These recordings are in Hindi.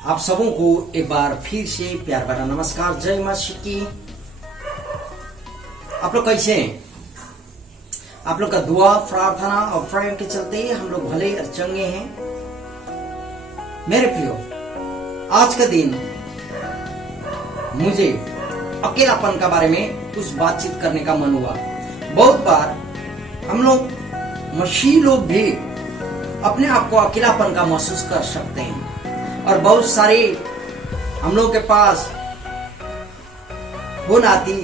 आप सबों को एक बार फिर से प्यार भरा नमस्कार। जय मसीह की। आप लोग कैसे हैं? आप लोग का दुआ, प्रार्थना और प्रेम के चलते हम लोग भले और चंगे हैं। मेरे प्रियो, आज का दिन मुझे अकेलापन के बारे में कुछ बातचीत करने का मन हुआ। बहुत बार हम लोग मसीही लोग भी अपने आप को अकेलापन का महसूस कर सकते हैं और बहुत सारे हम लोग के पास फोन आती,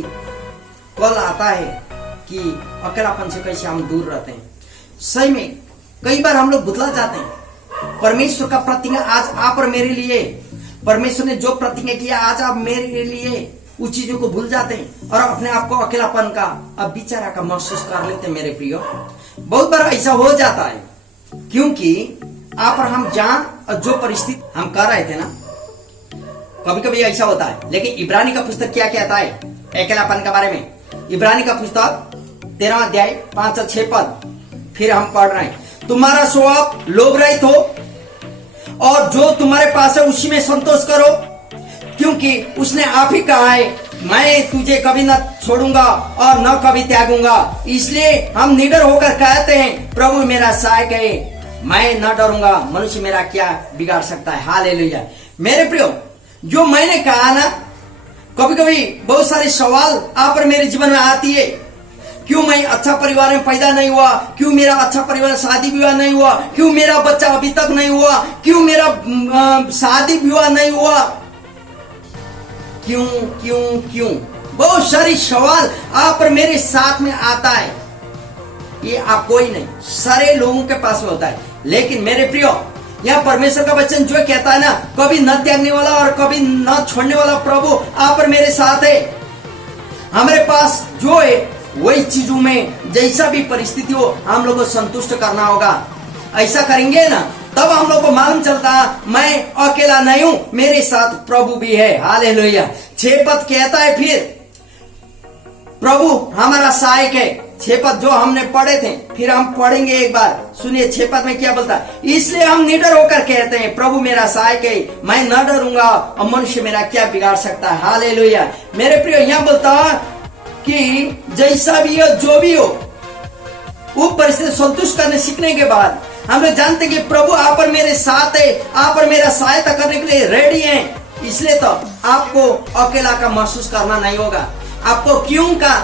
कॉल आता है कि अकेलापन से कैसे हम दूर रहते हैं। सही में कई बार हम लोग बुतला जाते हैं। परमेश्वर का प्रतिज्ञा आज आप और मेरे लिए, परमेश्वर ने जो प्रतिज्ञा किया आज आप मेरे लिए, उस चीजों को भूल जाते हैं और अपने आप को अकेलापन का, अब बेचारा का महसूस कर लेते हैं। मेरे प्रियो, बहुत बार ऐसा हो जाता है क्योंकि आप और हम जहां जो परिस्थिति हम कर रहे थे ना, कभी कभी ऐसा होता है। लेकिन इब्रानी का पुस्तक क्या कहता है अकेलापन के बारे में? इब्रानी का पुस्तक 13 अध्याय 5 और 6 पद फिर हम पढ़ रहे हैं। तुम्हारा स्वभाव लोभ रहित हो और जो तुम्हारे पास है उसी में संतोष करो, क्योंकि उसने आप ही कहा है, मैं तुझे कभी न छोड़ूंगा और न कभी त्यागूंगा। इसलिए हम निडर होकर कहते हैं, प्रभु मेरा सहायक है, मैं न डरूंगा। मनुष्य मेरा क्या बिगाड़ सकता है? हालेलुया। मेरे प्रियो, जो मैंने कहा ना, कभी कभी बहुत सारे सवाल आप और मेरे जीवन में आती है। क्यों मैं अच्छा परिवार में पैदा नहीं हुआ? क्यों मेरा अच्छा परिवार शादी विवाह नहीं हुआ? क्यों मेरा बच्चा अभी तक नहीं हुआ? क्यों मेरा शादी विवाह नहीं हुआ? क्यों क्यों क्यों? बहुत सारे सवाल आप और मेरे साथ में आता है। ये आप कोई नहीं, सारे लोगों के पास में होता है। लेकिन मेरे प्रियो, यह परमेश्वर का वचन जो कहता है ना, कभी न त्यागने वाला और कभी न छोड़ने वाला प्रभु आप और मेरे साथ है। हमारे पास जो है वही चीजों में, जैसा भी परिस्थिति हो, हम लोग को संतुष्ट करना होगा। ऐसा करेंगे ना, तब हम लोग को मालूम चलता मैं अकेला नहीं हूं, मेरे साथ प्रभु भी है। हालेलुया। 6 पद कहता है, फिर प्रभु हमारा सहायक है। 6 पद जो हमने पढ़े थे, फिर हम पढ़ेंगे एक बार। सुनिए 6 पद में क्या बोलता है। इसलिए हम निडर होकर कहते हैं, प्रभु मेरा सहायक है, मैं न डरूंगा और मनुष्य मेरा क्या बिगाड़ सकता है? हालेलुया। मेरे प्रियो, यहाँ बोलता है कि जैसा भी हो, जो भी हो, वो परिस्थिति संतुष्ट करने सीखने के बाद हम लोग जानते हैं कि प्रभु आप और मेरे साथ है, आप और मेरा सहायता करने के लिए रेडी हैं। इसलिए तो आपको अकेला का महसूस करना नहीं होगा। आपको क्यों का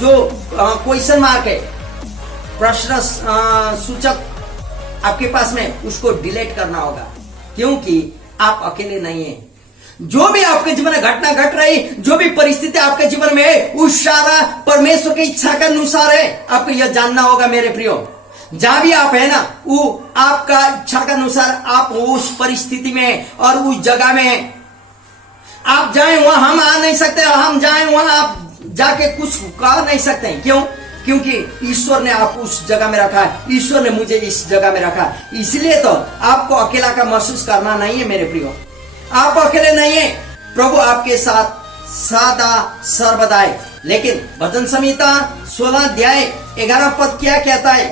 जो क्वेश्चन मार्क है, प्रश्न सूचक आपके पास में, उसको डिलीट करना होगा, क्योंकि आप अकेले नहीं हैं। जो भी आपके जीवन में घटना घट रही, जो भी परिस्थिति आपके जीवन में है, उस सारा परमेश्वर की इच्छा के अनुसार है। आपको यह जानना होगा मेरे प्रियो। जहां भी आप है ना, वो आपका इच्छा के अनुसार आप उस परिस्थिति में और उस जगह में है। आप जाएं वहां हम आ नहीं सकते, हम जाएं वहां आप जाके कुछ कह नहीं सकते। क्यों? क्योंकि ईश्वर ने आपको उस जगह में रखा है, ईश्वर ने मुझे इस जगह में रखा है। इसलिए तो आपको अकेला का महसूस करना नहीं है मेरे प्रियो। आप अकेले नहीं है, प्रभु आपके साथ सदा सर्वदा है। लेकिन भजन संहिता 16 अध्याय 11 पद क्या कहता है?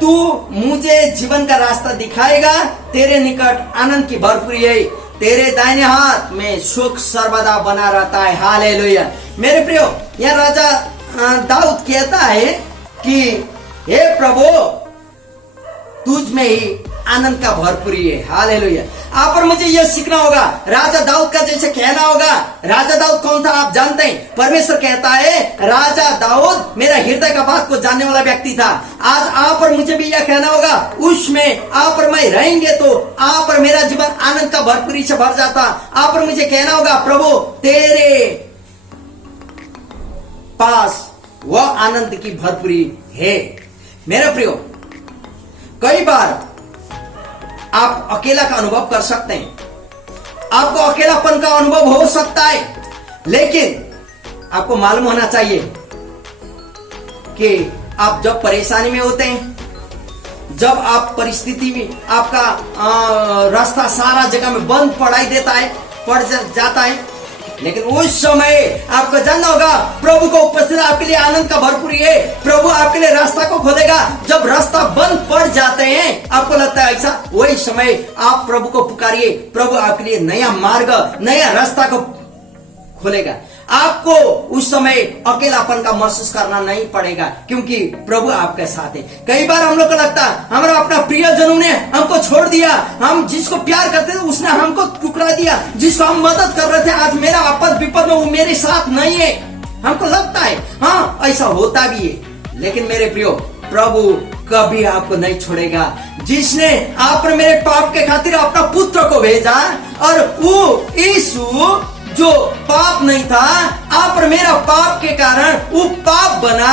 तू मुझे जीवन का रास्ता दिखाएगा, तेरे निकट आनंद की भरपूरी है, तेरे दाहिने हाथ में सुख सर्वदा बना रहता है। हालेलुया। मेरे प्रियो, यह राजा दाऊद कहता है कि हे प्रभु, तुझ में ही आनंद का भरपूरी है। हालेलुया। आप और मुझे यह सीखना होगा। राजा दाऊद का जैसे कहना होगा। राजा दाऊद कौन था आप जानते हैं? परमेश्वर कहता है, राजा दाऊद मेरा हृदय का बात को जानने वाला व्यक्ति था। आज आप और मुझे भी यह कहना होगा, उसमें आप और मैं रहेंगे तो आप और मेरा जीवन आनंद का भरपूरी से भर जाता। आप और मुझे कहना होगा, प्रभु तेरे पास वह आनंद की भरपूरी है। मेरे प्रियो, कई बार आप अकेला का अनुभव कर सकते हैं, आपको अकेलापन का अनुभव हो सकता है, लेकिन आपको मालूम होना चाहिए कि आप जब परेशानी में होते हैं, जब आप परिस्थिति में आपका रास्ता सारा जगह में बंद पड़ जाता है, लेकिन उस समय आपको जानना होगा प्रभु को उपस्थित आपके लिए आनंद का भरपूर है। प्रभु आपके लिए रास्ता को खोलेगा। जब रास्ता बंद पड़ जाते हैं, आपको लगता है ऐसा, वही समय आप प्रभु को पुकारिए, प्रभु आपके लिए नया मार्ग, नया रास्ता को खोलेगा। आपको उस समय अकेलापन का महसूस करना नहीं पड़ेगा, क्योंकि प्रभु आपके साथ है। कई बार हम लोग को लगता है हमारा अपना प्रियजनों ने हमको छोड़ दिया, हम जिसको प्यार करते थे उसने हमको टुकरा दिया, जिसको हम मदद कर रहे थे आज मेरा आपद विपद में वो मेरे साथ नहीं है। हमको लगता है हाँ ऐसा होता भी है, लेकिन मेरे प्रियो प्रभु कभी आपको नहीं छोड़ेगा। जिसने आप पर मेरे पाप के खातिर अपना पुत्र को भेजा, और वो यीशु जो पाप नहीं था आप पर मेरा पाप के कारण वो पाप बना,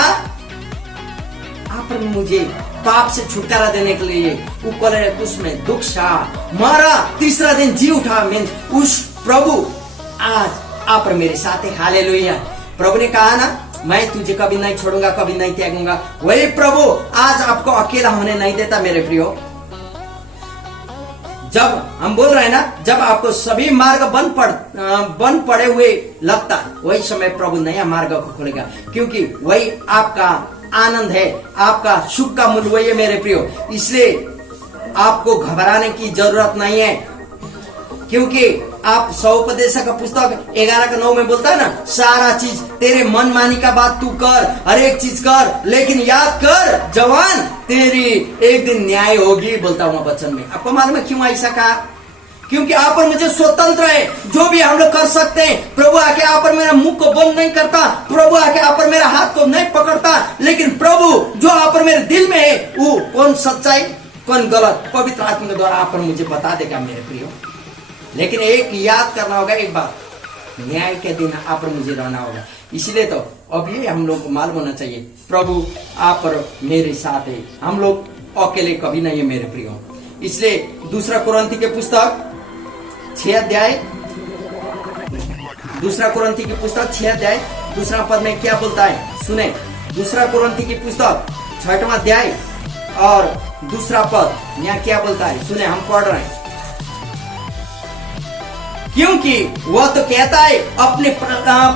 आप पर मुझे पाप से छुटकारा देने के लिए वो कलर उसमें दुख सहा, मारा, तीसरा दिन जी उठा। मीन्स उस प्रभु आज आप पर मेरे साथ है। हालेलुया। प्रभु ने कहा ना मैं तुझे कभी नहीं छोड़ूंगा, कभी नहीं त्यागूंगा। वही प्रभु आज आपको अकेला होने नहीं देता मेरे प्रियो। जब हम बोल रहे हैं ना, जब आपको सभी मार्ग बंद पड़े हुए लगता, वही समय प्रभु नया मार्ग को खोलेगा, क्योंकि वही आपका आनंद है, आपका सुख का मूल वही है मेरे प्रियो। इसलिए आपको घबराने की जरूरत नहीं है, क्योंकि आप सौपदेशक का पुस्तक 11:9 में बोलता है ना, सारा चीज तेरे मन मानी का बात तू कर, हर एक चीज कर, लेकिन याद कर जवान तेरी एक दिन न्याय होगी, बोलता हूँ वचन में। आपको मालूम है क्यों ऐसा कहा? क्योंकि आप और मुझे स्वतंत्र है, जो भी हम लोग कर सकते हैं। प्रभु आके आप और मेरा मुंह को बंद नहीं करता, प्रभु आके आप और मेरा हाथ को नहीं पकड़ता, लेकिन प्रभु जो आप और मेरे दिल में है वो कौन सच्चाई कौन गलत पवित्र आत्मा के द्वारा आप और मुझे बता देगा मेरे प्रियो। लेकिन एक याद करना होगा, एक बात, न्याय के दिन आप और मुझे रहना होगा। इसलिए तो अब ये हम लोग को मालूम होना चाहिए प्रभु आप और मेरे साथ है, हम लोग अकेले कभी नहीं है मेरे प्रियो। इसलिए दूसरा कुरिन्थी के पुस्तक 6 अध्याय, दूसरा कुरिन्थी की पुस्तक 6 अध्याय दूसरा पद में क्या बोलता है सुने। दूसरा कुरिन्थी की पुस्तक 6वां अध्याय और दूसरा पद यहाँ क्या बोलता है सुने, हम पढ़ रहे हैं। क्योंकि वह तो कहता है अपने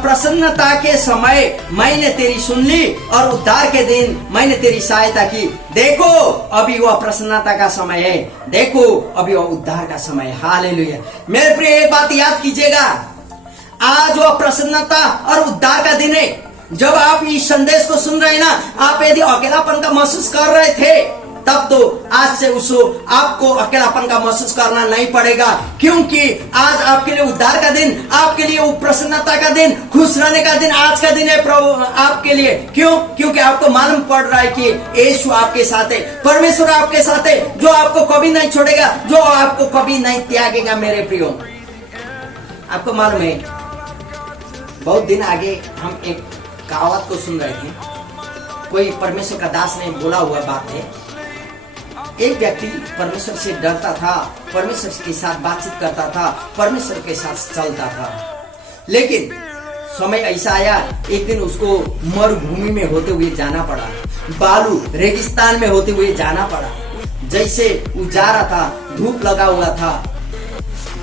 प्रसन्नता के समय मैंने तेरी सुन ली और उद्धार के दिन मैंने तेरी सहायता की। देखो अभी वह प्रसन्नता का समय है, देखो अभी वह उद्धार का समय है। हालेलुया। मेरे प्रिय एक बात याद कीजिएगा, आज वह प्रसन्नता और उद्धार का दिन है। जब आप इस संदेश को सुन रहे हैं ना, आप यदि अकेलापन का महसूस कर रहे थे, तब तो आज से उसको आपको अकेलापन का महसूस करना नहीं पड़ेगा, क्योंकि आज आपके लिए उद्धार का दिन, आपके लिए वो प्रसन्नता का दिन, खुश रहने का दिन आज का दिन है प्रभु आपके लिए। क्यों? क्योंकि आपको मालूम पड़ रहा है कि यीशु आपके साथ है, परमेश्वर आपके साथ है, जो आपको कभी नहीं छोड़ेगा, जो आपको कभी नहीं त्यागेगा मेरे प्रियो। आपको मालूम है बहुत दिन आगे हम एक कहावत को सुन रहे थे, कोई परमेश्वर का दास ने बोला हुआ बात है। एक व्यक्ति परमेश्वर से डरता था, परमेश्वर के साथ बातचीत करता था, परमेश्वर के साथ चलता था, लेकिन समय ऐसा आया एक दिन उसको मरुभूमि में होते हुए जाना पड़ा, बालू रेगिस्तान में होते हुए जाना पड़ा। जैसे वो जा रहा था, धूप लगा हुआ था,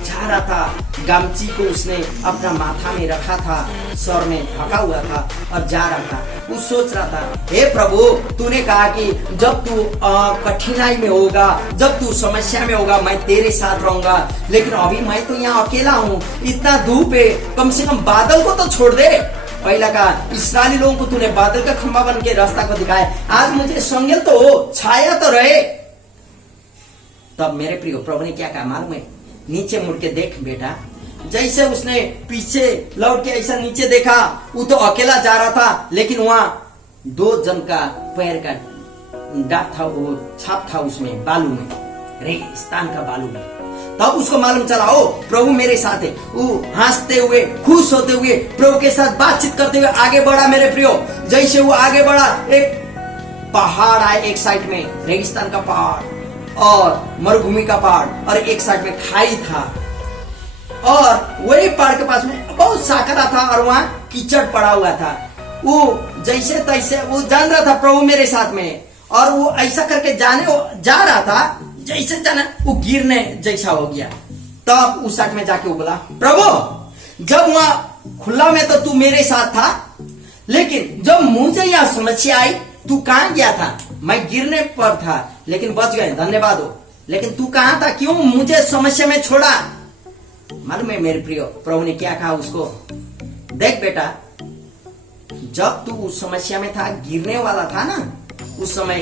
जा रहा था, गमछी को उसने अपना माथा में रखा था, सर में ढका हुआ था और जा रहा था। वो सोच रहा था, हे प्रभु तूने कहा कि जब तू कठिनाई में होगा, जब तू समस्या में होगा, मैं तेरे साथ रहूंगा, लेकिन अभी मैं तो यहाँ अकेला हूँ, इतना धूप है, कम से कम बादल को तो छोड़ दे। पहला कहा इस्राएली लोगों को तूने बादल का खंभा बन के रास्ता को दिखाया, आज मुझे संगल तो हो, छाया तो रहे। तब मेरे प्रियो प्रभु ने क्या कहा मालूम है? नीचे मुड़ के देख बेटा। जैसे उसने पीछे लौट के ऐसा नीचे देखा, वो तो अकेला जा रहा था, लेकिन वहां 2 जन का पैर का दाग था, वो छाप था उसमें, बालू में, रेगिस्तान का बालू में। तब उसको मालूम चला ओ प्रभु मेरे साथ है। वो हंसते हुए खुश होते हुए प्रभु के साथ बातचीत करते हुए आगे बढ़ा मेरे प्रियो। जैसे वो आगे बढ़ा, एक पहाड़ आए, एक साइड में रेगिस्तान का पहाड़ और मरुभूमि का पहाड़, और एक साइड में खाई था, और वही पहाड़ के पास में बहुत साकरा था और वहां कीचड़ पड़ा हुआ था। वो जैसे तैसे वो जान रहा था प्रभु मेरे साथ में, और वो ऐसा करके जा रहा था, जैसे जाना वो गिरने जैसा हो गया। तब उस साइड में जाके वो बोला प्रभु, जब वहां खुला में तो तू मेरे साथ था, लेकिन जब मुझे यह समस्या आई, तू कहां गया था? मैं गिरने पर था लेकिन बच गए, धन्यवाद हो। लेकिन तू कहां था? क्यों मुझे समस्या में छोड़ा? मालूम है मेरे प्रियो, प्रभु ने क्या कहा उसको? देख बेटा, जब तू उस समस्या में था, गिरने वाला था ना, उस समय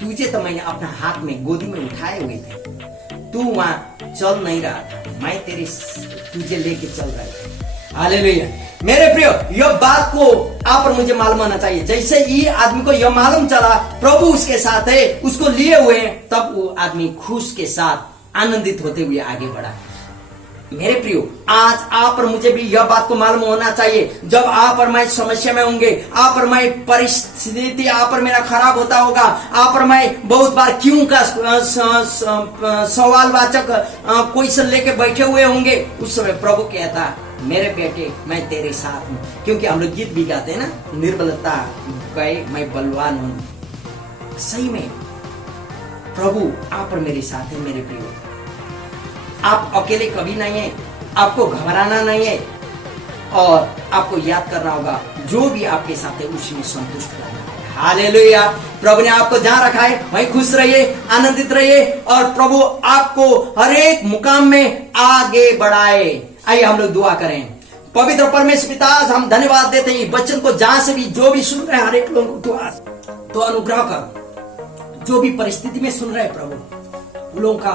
तुझे तो मैंने अपना हाथ में गोदी में उठाए हुए थे। तू वहां चल नहीं रहा था, मैं तुझे लेके चल रहा था। हालेलुया। मेरे प्रियो, यह बात को आप और मुझे मालूम होना चाहिए। जैसे ये आदमी को यह मालूम चला प्रभु उसके साथ है, उसको लिए हुए, तब वो आदमी खुश के साथ आनंदित होते हुए आगे बढ़ा। मेरे प्रियो, आज आप और मुझे भी यह बात को मालूम होना चाहिए। जब आप और मैं समस्या में होंगे, आप और मैं परिस्थिति आप और मेरा खराब होता होगा, आप और मैं बहुत बार क्यों का सवालवाचक क्वेश्चन लेके बैठे हुए होंगे, उस समय प्रभु कहता, मेरे बेटे मैं तेरे साथ हूं। क्योंकि हम लोग गीत भी गाते हैं ना, निर्बलता गए मैं बलवान हूं। सही में प्रभु आप और मेरे साथ है। मेरे प्रियो, आप अकेले कभी नहीं है, आपको घबराना नहीं है, और आपको याद करना होगा जो भी आपके साथ है उसमें संतुष्ट करना है। हालेलुया। प्रभु ने आपको जहां रखा है वहीं खुश रहिए, आनंदित रहिए, और प्रभु आपको हर एक मुकाम में आगे बढ़ाए। आइए हम लोग दुआ करें। पवित्र परमेश्वर पिता, हम धन्यवाद देते हैं बच्चन को, जहां से भी जो भी सुन रहे हैं, हर एक लोगों को तो अनुग्रह कर। जो भी परिस्थिति में सुन रहे हैं प्रभु, उन लोगों का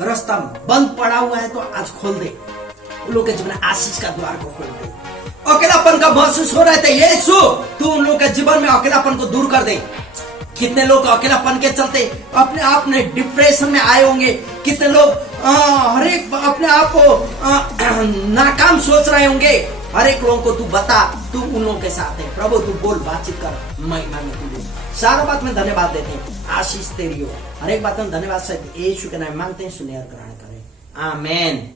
रास्ता बंद पड़ा हुआ है तो आज खोल दे। उन लोगों के जीवन में आशीष का द्वार को खोल दे। अकेलापन का महसूस हो रहा है, यीशु तू उन लोगों के जीवन में अकेलापन को दूर कर दे। कितने लोग अकेलापन के चलते अपने आप में डिप्रेशन में आए होंगे। कितने लोग हर एक अपने आप को नाकाम सोच रहे होंगे। हर एक लोगों को तू बता, तू उन लोगों के साथ है। प्रभु तू बोल, बातचीत कर, महिमा में तू बोल। सारा बात में धन्यवाद देते हैं, आशीष तेरी हो। हर एक बात में धन्यवाद सहित यीशु के नाम मांगते हैं, सुने और ग्रहण करें। आमेन।